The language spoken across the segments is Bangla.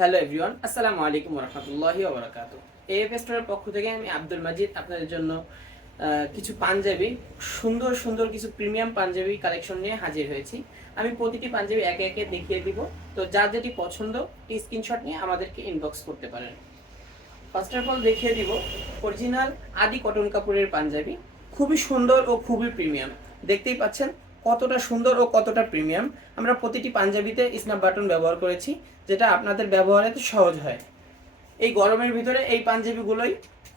হ্যালো এভরিওয়ান, আসসালামু আলাইকুম রহমতুল্লাহি ওবরাকাতু। এএফ স্টোরের পক্ষ থেকে আমি আব্দুল মাজিদ আপনাদের জন্য কিছু পাঞ্জাবি, সুন্দর সুন্দর কিছু প্রিমিয়াম পাঞ্জাবি কালেকশন নিয়ে হাজির হয়েছি। আমি প্রতিটি পাঞ্জাবি একে একে দেখিয়ে দিব, তো যার যেটি পছন্দ এই স্ক্রিনশট নিয়ে আমাদেরকে ইনবক্স করতে পারেন। ফার্স্ট অফ অল দেখিয়ে দিব অরিজিনাল আদি কটন কাপড়ের পাঞ্জাবি, খুবই সুন্দর ও খুবই প্রিমিয়াম। দেখতেই পাচ্ছেন কতটা সুন্দর ও কতটা প্রিমিয়াম। আমরা প্রতিটি পাঞ্জাবিতে স্ন্যাপ বাটন ব্যবহার করেছি, যেটা আপনাদের ব্যবহারে তো সহজ হয়। এই গরমের ভিতরে এই পাঞ্জাবিগুলোই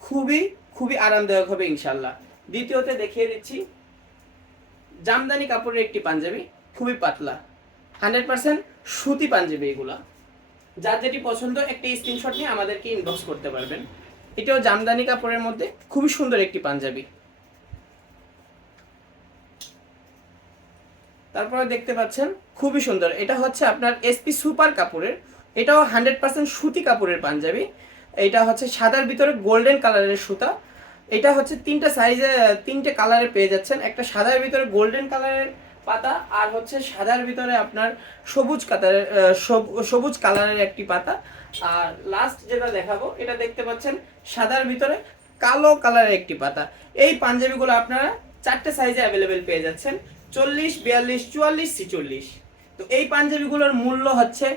খুবই খুবই আরামদায়ক হবে ইনশাল্লাহ। দ্বিতীয়তে দেখিয়ে দিচ্ছি জামদানি কাপড়ের একটি পাঞ্জাবি, খুবই পাতলা, 100% সুতি পাঞ্জাবি। এগুলা যার যেটি পছন্দ একটা স্ক্রিনশট নিয়ে আমাদেরকে ইনবক্স করতে পারবেন। এটাও জামদানি কাপড়ের মধ্যে খুবই সুন্দর একটি পাঞ্জাবি। তারপরে দেখতে পাচ্ছেন খুবই সুন্দর, এটা হচ্ছে আপনার এসপি সুপার কাপড়ের, এটাও 100% সুতি কাপড়ের পাঞ্জাবি। এটা হচ্ছে সাদার ভিতরে গোল্ডেন কালারের সুতা। এটা হচ্ছে তিনটা সাইজে তিনটে কালারে পেয়ে যাচ্ছেন, একটা সাদার ভিতরে গোল্ডেন কালারের পাতা, আর হচ্ছে সাদার ভিতরে আপনার সবুজ কালারের সবুজ কালারের একটি পাতা, আর লাস্ট যেটা দেখাবো এটা দেখতে পাচ্ছেন সাদার ভিতরে কালো কালারের একটি পাতা। এই পাঞ্জাবিগুলো আপনারা চারটে সাইজে অ্যাভেলেবেল পেয়ে যাচ্ছেন, 40, 42, 44, 46। তো এই পাঞ্জাবিগুলোর মূল্য হচ্ছে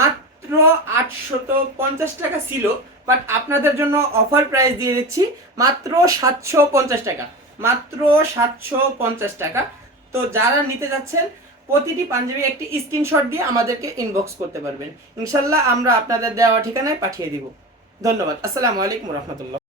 মাত্র 850 টাকা ছিল, বাট আপনাদের জন্য অফার প্রাইস দিয়ে দিচ্ছি মাত্র 750 টাকা, মাত্র 750 টাকা। তো যারা নিতে যাচ্ছেন প্রতিটি পাঞ্জাবি একটি স্ক্রিনশট দিয়ে আমাদেরকে ইনবক্স করতে পারবেন, ইনশাল্লাহ আমরা আপনাদের দেওয়া ঠিকানায় পাঠিয়ে দিব। ধন্যবাদ। আসসালামু আলাইকুম রহমতুল্লাহ।